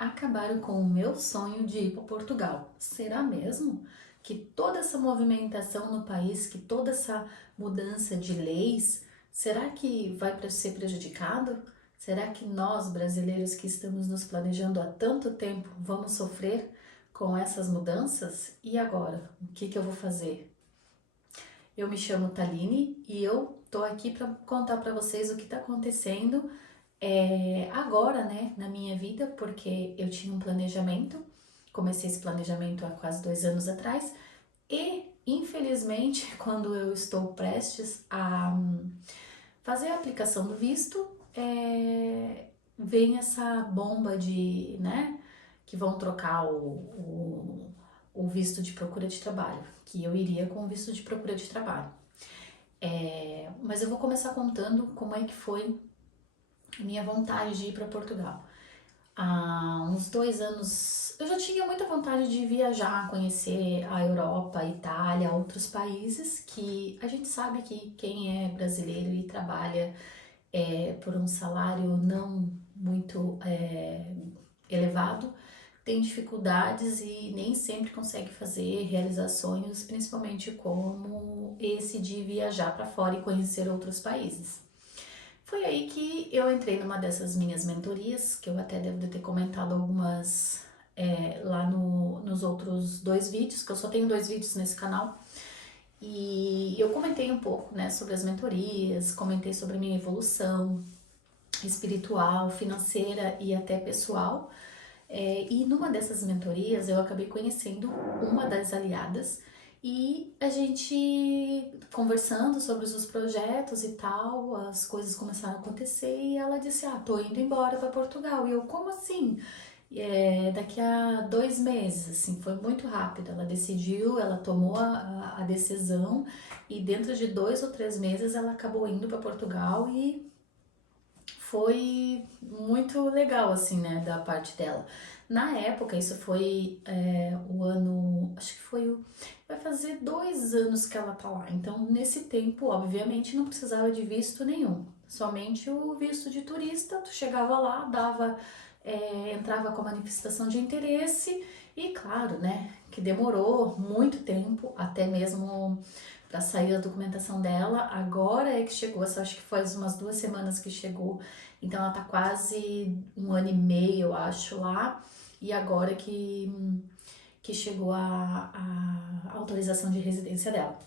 acabaram com o meu sonho de ir para Portugal. Será mesmo que toda essa movimentação no país, que toda essa mudança de leis, será que vai ser prejudicado? Será que nós, brasileiros que estamos nos planejando há tanto tempo, vamos sofrer com essas mudanças? E agora? O que eu vou fazer? Eu me chamo Taline e eu tô aqui para contar para vocês o que está acontecendo agora, né, na minha vida, porque eu tinha um planejamento, comecei esse planejamento há quase 2 anos atrás e, infelizmente, quando eu estou prestes a fazer a aplicação do visto, vem essa bomba de, né, que vão trocar o visto de procura de trabalho, que eu iria com o visto de procura de trabalho. Mas eu vou começar contando como é que foi minha vontade de ir para Portugal. Há uns 2 anos eu já tinha muita vontade de viajar, conhecer a Europa, a Itália, outros países que a gente sabe que quem é brasileiro e trabalha por um salário não muito elevado tem dificuldades e nem sempre consegue fazer, realizar sonhos, principalmente como esse de viajar para fora e conhecer outros países. Foi aí que eu entrei numa dessas minhas mentorias, que eu até devo ter comentado algumas lá nos outros 2 vídeos, que eu só tenho 2 vídeos nesse canal. E eu comentei um pouco, né, sobre as mentorias, comentei sobre a minha evolução espiritual, financeira e até pessoal. E numa dessas mentorias eu acabei conhecendo uma das aliadas e a gente conversando sobre os projetos e tal, as coisas começaram a acontecer e ela disse: "Ah, tô indo embora para Portugal." E eu, como assim? Daqui a 2 meses, assim, foi muito rápido. Ela decidiu, ela tomou a decisão e dentro de 2 ou 3 meses ela acabou indo para Portugal e foi muito legal, assim, né, da parte dela. Na época, isso foi o ano, acho que vai fazer 2 anos que ela tá lá. Então, nesse tempo, obviamente, não precisava de visto nenhum. Somente o visto de turista, tu chegava lá, entrava com a manifestação de interesse e, claro, né, que demorou muito tempo, até mesmo para sair a documentação dela. Agora é que chegou, acho que faz umas 2 semanas que chegou, então ela tá quase 1 ano e meio, eu acho, lá. E agora que chegou a autorização de residência dela.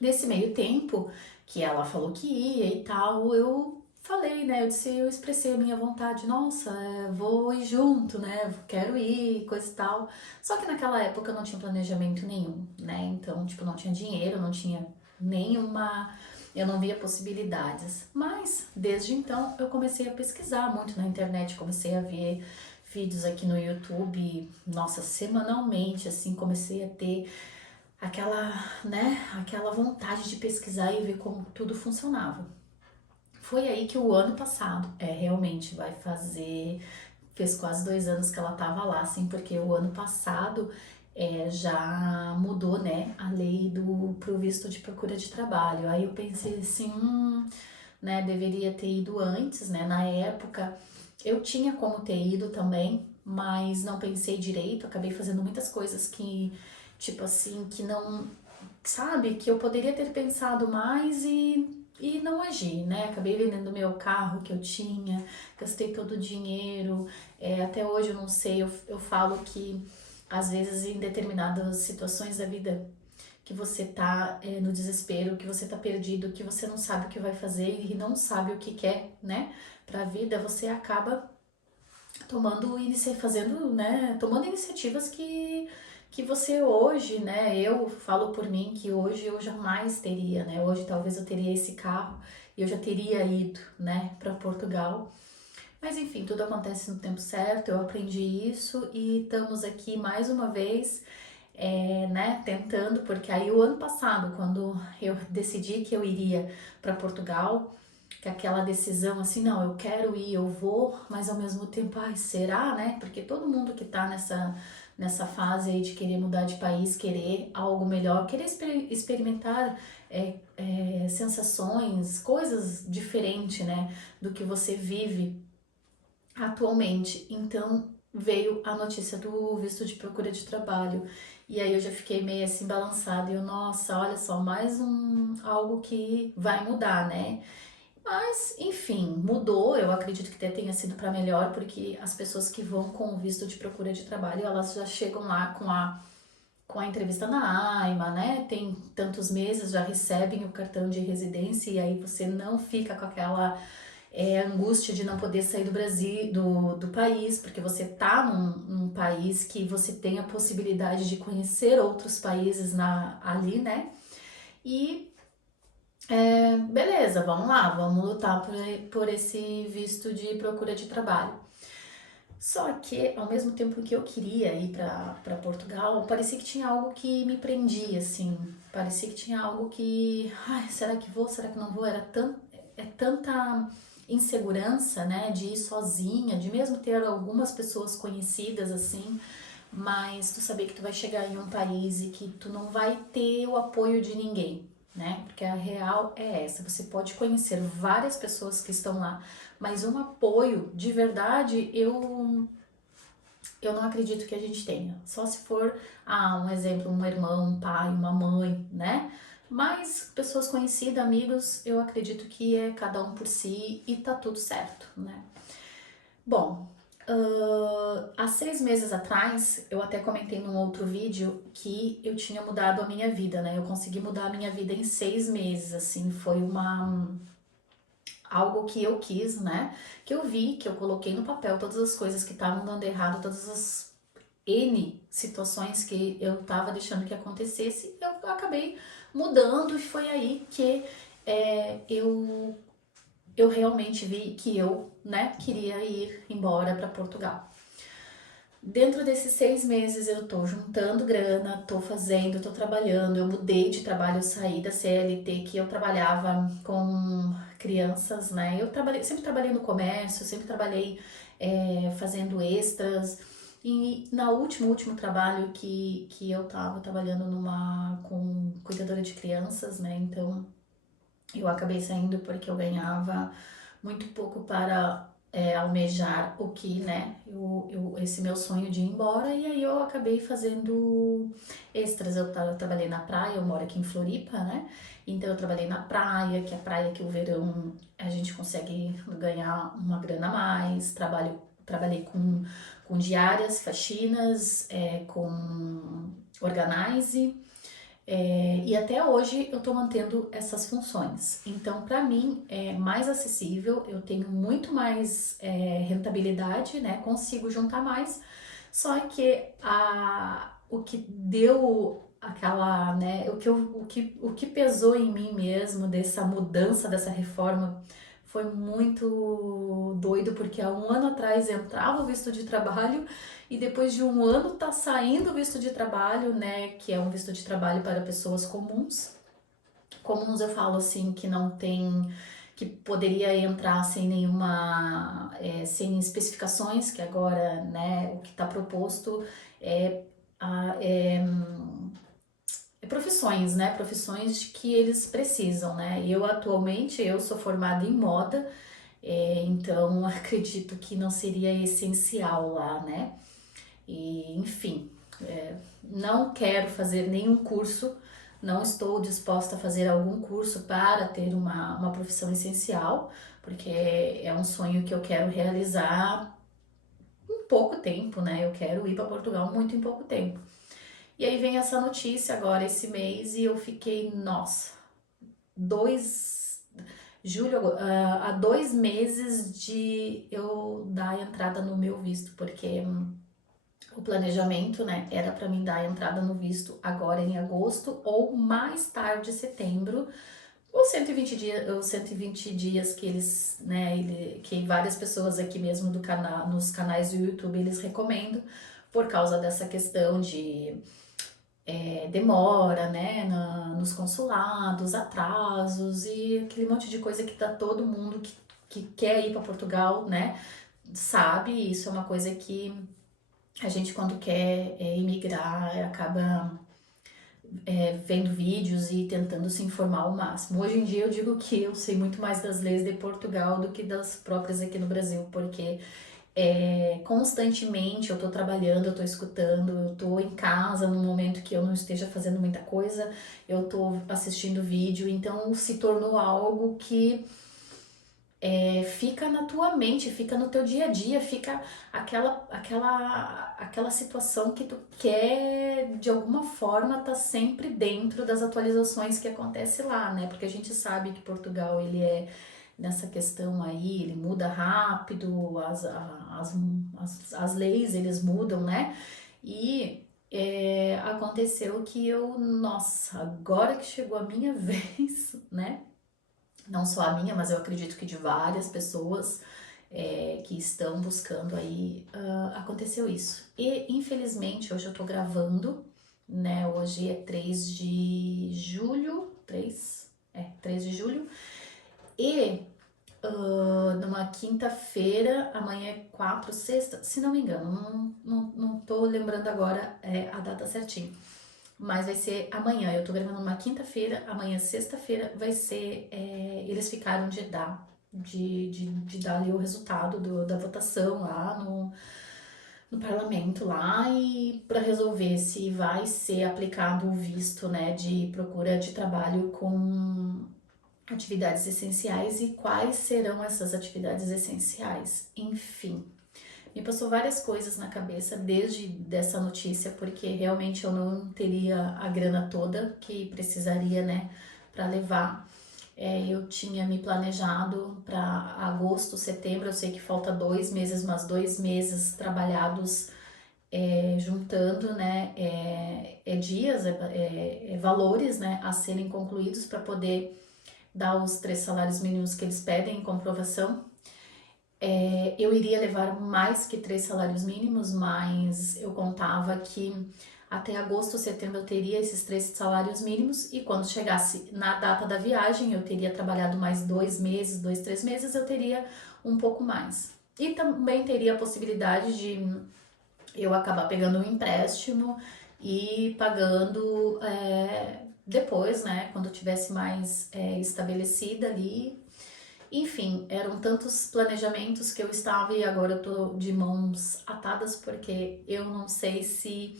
Nesse meio tempo que ela falou que ia e tal, eu falei, né? Eu expressei a minha vontade, nossa, vou ir junto, né? Quero ir, coisa e tal. Só que naquela época eu não tinha planejamento nenhum, né? Então, tipo, não tinha dinheiro, não tinha nenhuma. Eu não via possibilidades. Mas, desde então, eu comecei a pesquisar muito na internet, comecei a ver vídeos aqui no YouTube, nossa, semanalmente, assim, comecei a ter aquela, né, aquela vontade de pesquisar e ver como tudo funcionava. Foi aí que o ano passado, realmente vai fazer, fez quase 2 anos que ela tava lá, assim, porque o ano passado já mudou, né, a lei pro visto de procura de trabalho. Aí eu pensei assim, né, deveria ter ido antes, né, na época eu tinha como ter ido também, mas não pensei direito, acabei fazendo muitas coisas que, tipo assim, que não, sabe, que eu poderia ter pensado mais e não agi, né? Acabei vendendo meu carro que eu tinha, gastei todo o dinheiro, até hoje eu não sei, eu falo que às vezes em determinadas situações da vida que você tá no desespero, que você tá perdido, que você não sabe o que vai fazer e não sabe o que quer, né, pra vida, você acaba fazendo, né, tomando iniciativas que você hoje, né, eu falo por mim que hoje eu jamais teria, né, hoje talvez eu teria esse carro e eu já teria ido, né, para Portugal. Mas enfim, tudo acontece no tempo certo, eu aprendi isso e estamos aqui mais uma vez, né, tentando, porque aí o ano passado, quando eu decidi que eu iria para Portugal, que aquela decisão assim, não, eu quero ir, eu vou, mas ao mesmo tempo, ai, será, né? Porque todo mundo que tá nessa fase aí de querer mudar de país, querer algo melhor, querer experimentar sensações, coisas diferentes, né, do que você vive atualmente. Então, veio a notícia do visto de procura de trabalho. E aí eu já fiquei meio assim balançada e eu, nossa, olha só, mais algo que vai mudar, né? Mas, enfim, mudou. Eu acredito que até tenha sido para melhor, porque as pessoas que vão com o visto de procura de trabalho, elas já chegam lá com a entrevista na AIMA, né? Tem tantos meses, já recebem o cartão de residência e aí você não fica com aquela angústia de não poder sair do Brasil, do país, porque você tá num país que você tem a possibilidade de conhecer outros países ali, né? E beleza, vamos lá, vamos lutar por esse visto de procura de trabalho. Só que, ao mesmo tempo que eu queria ir para Portugal, parecia que tinha algo que me prendia, assim. Parecia que tinha algo que, ai, será que vou, será que não vou? Tanta insegurança, né, de ir sozinha, de mesmo ter algumas pessoas conhecidas, assim, mas tu saber que tu vai chegar em um país e que tu não vai ter o apoio de ninguém, né? Porque a real é essa, você pode conhecer várias pessoas que estão lá, mas um apoio de verdade eu não acredito que a gente tenha. Só se for, um exemplo, um irmão, um pai, uma mãe, né? Mas pessoas conhecidas, amigos, eu acredito que é cada um por si e tá tudo certo, né? Bom, há 6 meses atrás, eu até comentei num outro vídeo que eu tinha mudado a minha vida, né? Eu consegui mudar a minha vida em 6 meses, assim, foi algo que eu quis, né? Que eu vi, que eu coloquei no papel todas as coisas que estavam dando errado, todas as N situações que eu tava deixando que acontecesse, eu acabei mudando e foi aí que eu realmente vi que eu, né, queria ir embora para Portugal. Dentro desses 6 meses eu tô juntando grana, tô fazendo, tô trabalhando, eu mudei de trabalho, eu saí da CLT que eu trabalhava com crianças, né? Sempre trabalhei no comércio, sempre trabalhei fazendo extras. E na último trabalho que eu tava trabalhando com cuidadora de crianças, né? Então eu acabei saindo porque eu ganhava muito pouco para almejar o que, né, esse meu sonho de ir embora, e aí eu acabei fazendo extras. Eu trabalhei na praia, eu moro aqui em Floripa, né, então eu trabalhei na praia, que é a praia que o verão a gente consegue ganhar uma grana a mais, trabalhei com diárias, faxinas, com organize, e até hoje eu estou mantendo essas funções. Então, para mim é mais acessível, eu tenho muito mais rentabilidade, né? Consigo juntar mais. Só que o que deu aquela, né? O que pesou em mim mesmo dessa mudança, dessa reforma, foi muito doido, porque há um ano atrás entrava o visto de trabalho e depois de um ano tá saindo o visto de trabalho, né? Que é um visto de trabalho para pessoas comuns. Comuns eu falo assim, que não tem, que poderia entrar sem nenhuma, sem especificações, que agora, né, o que está proposto é, é profissões, né? Profissões que eles precisam, né? Eu atualmente eu sou formada em moda, então acredito que não seria essencial lá, né? E enfim, não quero fazer nenhum curso, não estou disposta a fazer algum curso para ter uma profissão essencial, porque é um sonho que eu quero realizar em pouco tempo, né? Eu quero ir para Portugal muito em pouco tempo. E aí vem essa notícia agora esse mês e eu fiquei, nossa, dois, julho, há 2 meses de eu dar a entrada no meu visto, porque o planejamento, né, era para mim dar a entrada no visto agora em agosto ou mais tarde setembro, os 120 dias, os 120 dias que eles, né, que várias pessoas aqui mesmo do canal, nos canais do YouTube eles recomendam por causa dessa questão de demora, né, nos consulados, atrasos e aquele monte de coisa que tá todo mundo que quer ir para Portugal, né, sabe. Isso é uma coisa que a gente quando quer imigrar acaba vendo vídeos e tentando se informar ao máximo. Hoje em dia eu digo que eu sei muito mais das leis de Portugal do que das próprias aqui no Brasil, porque Constantemente eu tô trabalhando, eu tô escutando, eu tô em casa no momento que eu não esteja fazendo muita coisa, eu tô assistindo vídeo, então se tornou algo que fica na tua mente, fica no teu dia a dia, fica aquela situação que tu quer de alguma forma tá sempre dentro das atualizações que acontece lá, né? Porque a gente sabe que Portugal ele é nessa questão aí, ele muda rápido, as leis eles mudam, né? E aconteceu que nossa, agora que chegou a minha vez, né? Não só a minha, mas eu acredito que de várias pessoas que estão buscando aí, aconteceu isso. E infelizmente hoje eu tô gravando, né? Hoje é 3 de julho, 3 de julho, e numa quinta-feira, amanhã é 4, sexta, se não me engano, não tô lembrando agora a data certinha. Mas vai ser amanhã, eu tô gravando numa quinta-feira, amanhã, sexta-feira, vai ser. Eles ficaram de dar ali o resultado da votação lá no parlamento lá e para resolver se vai ser aplicado o visto, né, de procura de trabalho com atividades essenciais e quais serão essas atividades essenciais. Enfim, me passou várias coisas na cabeça desde dessa notícia, porque realmente eu não teria a grana toda que precisaria, né, para levar. Eu tinha me planejado para agosto, setembro, eu sei que falta 2 meses, mas 2 meses trabalhados juntando, né, dias, valores, né, a serem concluídos para poder dar os 3 salários mínimos que eles pedem em comprovação. Eu iria levar mais que 3 salários mínimos, mas eu contava que até agosto, setembro eu teria esses 3 salários mínimos e quando chegasse na data da viagem eu teria trabalhado mais 2 meses, 3 meses, eu teria um pouco mais. E também teria a possibilidade de eu acabar pegando um empréstimo e pagando depois, né, quando eu tivesse mais estabelecida ali. Enfim, eram tantos planejamentos que eu estava e agora eu tô de mãos atadas porque eu não sei se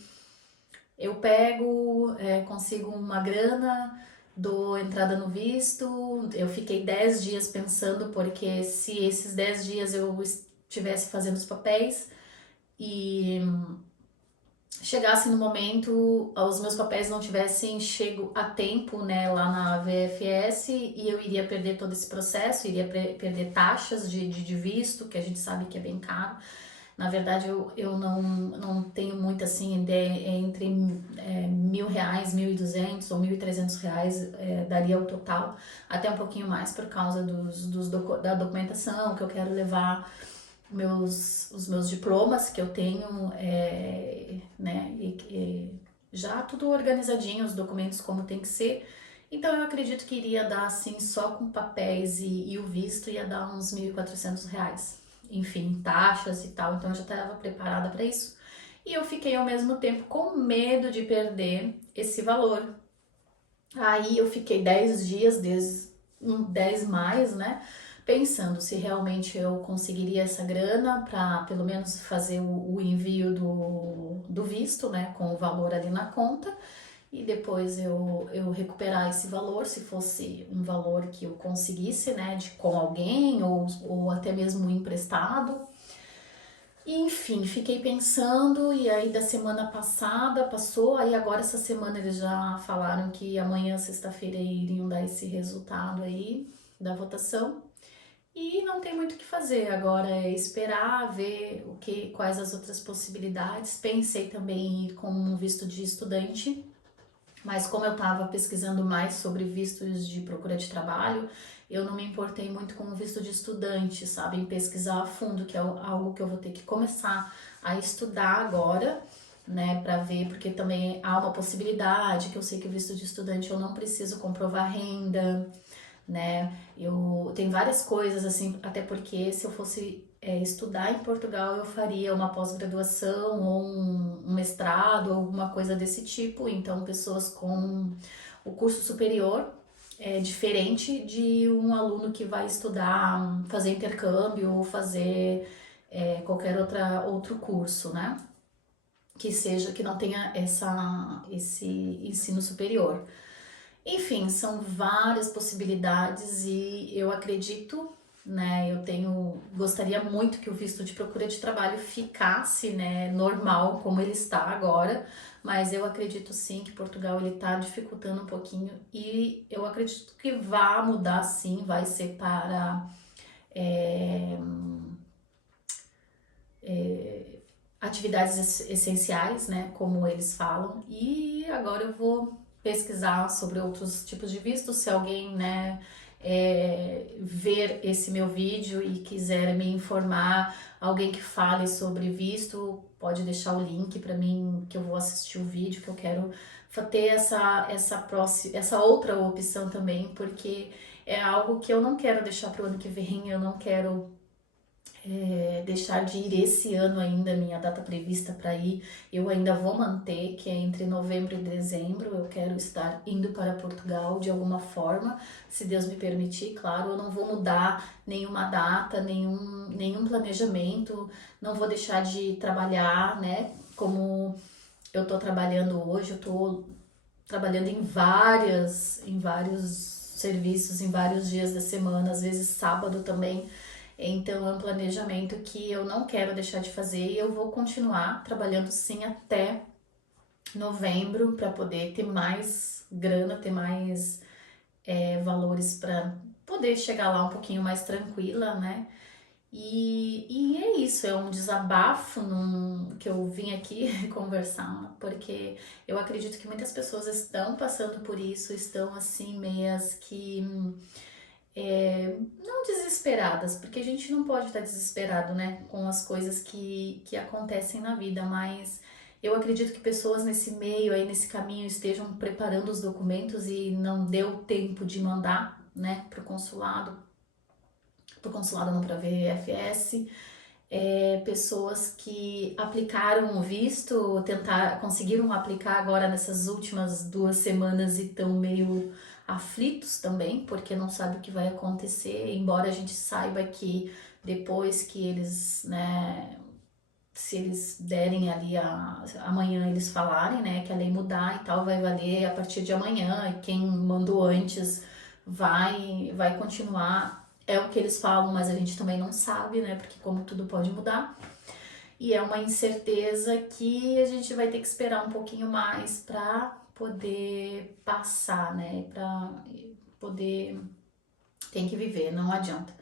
eu pego, consigo uma grana, dou entrada no visto. Eu fiquei 10 dias pensando porque se esses 10 dias eu estivesse fazendo os papéis e chegasse no momento, os meus papéis não tivessem chego a tempo, né, lá na VFS e eu iria perder todo esse processo, iria perder taxas de visto, que a gente sabe que é bem caro. Na verdade, eu não tenho muito assim ideia, entre R$ 1.000, 1.200 ou R$ 1.300 daria o total, até um pouquinho mais por causa da documentação que eu quero levar os meus diplomas que eu tenho, né, e já tudo organizadinho, os documentos como tem que ser. Então eu acredito que iria dar assim, só com papéis e o visto ia dar uns R$ 1.400. Enfim, taxas e tal, então eu já estava preparada para isso. E eu fiquei ao mesmo tempo com medo de perder esse valor. Aí eu fiquei 10 dias, 10 mais, né? Pensando se realmente eu conseguiria essa grana para pelo menos fazer o envio do visto, né? Com o valor ali na conta e depois eu recuperar esse valor, se fosse um valor que eu conseguisse, né? Com alguém ou até mesmo emprestado. E, enfim, fiquei pensando e aí da semana passada passou, aí agora essa semana eles já falaram que amanhã, sexta-feira, iriam dar esse resultado aí da votação. E não tem muito o que fazer, agora é esperar, ver quais as outras possibilidades. Pensei também em ir com um visto de estudante, mas como eu estava pesquisando mais sobre vistos de procura de trabalho, eu não me importei muito com o visto de estudante, sabe? Em pesquisar a fundo, que é algo que eu vou ter que começar a estudar agora, né? Para ver, porque também há uma possibilidade, que eu sei que o visto de estudante eu não preciso comprovar renda, né? Tem várias coisas assim, até porque se eu fosse estudar em Portugal, eu faria uma pós-graduação ou um mestrado, alguma coisa desse tipo. Então, pessoas com o curso superior é diferente de um aluno que vai estudar, fazer intercâmbio ou fazer qualquer outro curso, né? Que não tenha esse ensino superior. Enfim, são várias possibilidades e eu acredito, né, gostaria muito que o visto de procura de trabalho ficasse, né, normal como ele está agora, mas eu acredito sim que Portugal ele está dificultando um pouquinho e eu acredito que vai mudar sim, vai ser para é, atividades essenciais, né, como eles falam. E agora eu vou pesquisar sobre outros tipos de vistos. Se alguém, né, ver esse meu vídeo e quiser me informar, alguém que fale sobre visto, pode deixar o link para mim que eu vou assistir o vídeo, que eu quero ter essa outra opção também, porque é algo que eu não quero deixar para o ano que vem, eu não quero deixar de ir esse ano ainda, minha data prevista para ir, eu ainda vou manter, que é entre novembro e dezembro, eu quero estar indo para Portugal de alguma forma, se Deus me permitir, claro, eu não vou mudar nenhuma data, nenhum planejamento, não vou deixar de trabalhar, né, como eu tô trabalhando hoje, eu tô trabalhando em vários serviços, em vários dias da semana, às vezes sábado também. Então é um planejamento que eu não quero deixar de fazer e eu vou continuar trabalhando sim até novembro para poder ter mais grana, ter mais valores para poder chegar lá um pouquinho mais tranquila, né? E é isso, é um desabafo que eu vim aqui conversar, porque eu acredito que muitas pessoas estão passando por isso, estão assim, meias que não desesperadas, porque a gente não pode estar desesperado, né, com as coisas que acontecem na vida, mas eu acredito que pessoas nesse meio aí, nesse caminho, estejam preparando os documentos e não deu tempo de mandar, né, pro consulado não, para VFS, pessoas que aplicaram o visto, conseguiram aplicar agora nessas últimas 2 semanas e estão meio aflitos também, porque não sabe o que vai acontecer, embora a gente saiba que depois que eles, né, se eles derem ali amanhã eles falarem, né, que a lei mudar e tal, vai valer a partir de amanhã, e quem mandou antes vai continuar. É o que eles falam, mas a gente também não sabe, né, porque como tudo pode mudar. E é uma incerteza que a gente vai ter que esperar um pouquinho mais para poder passar, né, para poder tem que viver, não adianta.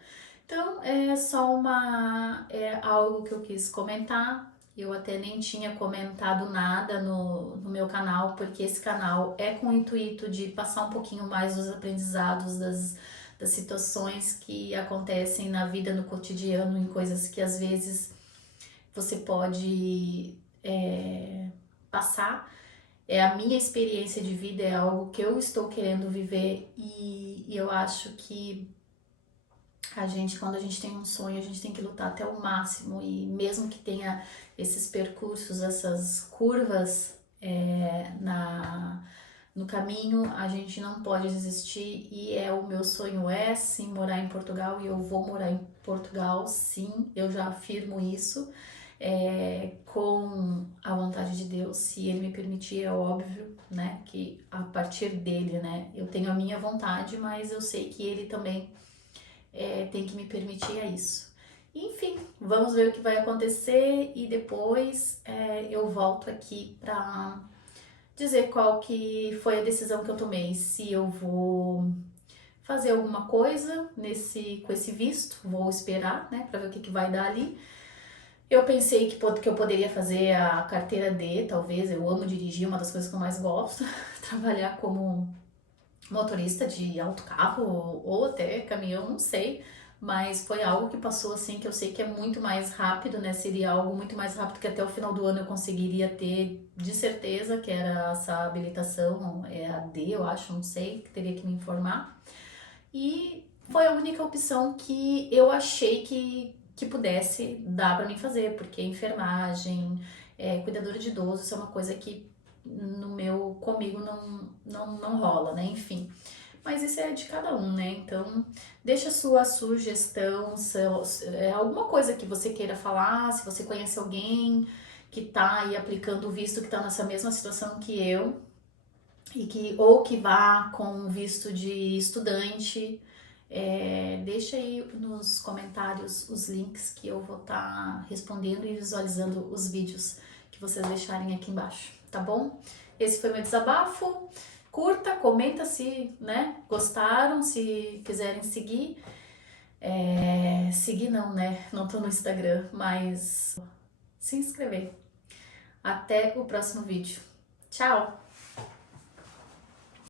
Então, é algo que eu quis comentar. Eu até nem tinha comentado nada no meu canal, porque esse canal é com o intuito de passar um pouquinho mais dos aprendizados, das situações que acontecem na vida, no cotidiano, em coisas que às vezes você pode passar. É a minha experiência de vida, é algo que eu estou querendo viver e eu acho que quando a gente tem um sonho, a gente tem que lutar até o máximo e mesmo que tenha esses percursos, essas curvas no caminho, a gente não pode desistir e o meu sonho é sim morar em Portugal e eu vou morar em Portugal, sim, eu já afirmo isso, com a vontade de Deus, se Ele me permitir, é óbvio, né, que a partir dele, né, eu tenho a minha vontade, mas eu sei que Ele também tem que me permitir isso. Enfim, vamos ver o que vai acontecer e depois eu volto aqui para dizer qual que foi a decisão que eu tomei, se eu vou fazer alguma coisa com esse visto, vou esperar, né, para ver o que vai dar ali. Eu pensei que eu poderia fazer a carteira D, talvez, eu amo dirigir, uma das coisas que eu mais gosto, trabalhar como motorista de autocarro ou até caminhão, não sei, mas foi algo que passou assim que eu sei que é muito mais rápido, né? Seria algo muito mais rápido que até o final do ano eu conseguiria ter de certeza, que era essa habilitação, a D, eu acho, não sei, que teria que me informar. E foi a única opção que eu achei que pudesse dar para mim fazer, porque enfermagem, cuidadora de idoso, isso é uma coisa que comigo não rola, né? Enfim. mas isso é de cada um, né? Então, deixa sua sugestão, alguma coisa que você queira falar, se você conhece alguém que tá aí aplicando o visto, que tá nessa mesma situação que eu, ou que vá com visto de estudante, deixa aí nos comentários os links que eu vou estar respondendo e visualizando os vídeos que vocês deixarem aqui embaixo, tá bom? Esse foi meu desabafo. Curta, comenta se, né, gostaram, se quiserem seguir. Seguir não, né? Não tô no Instagram, mas se inscrever. Até o próximo vídeo. Tchau!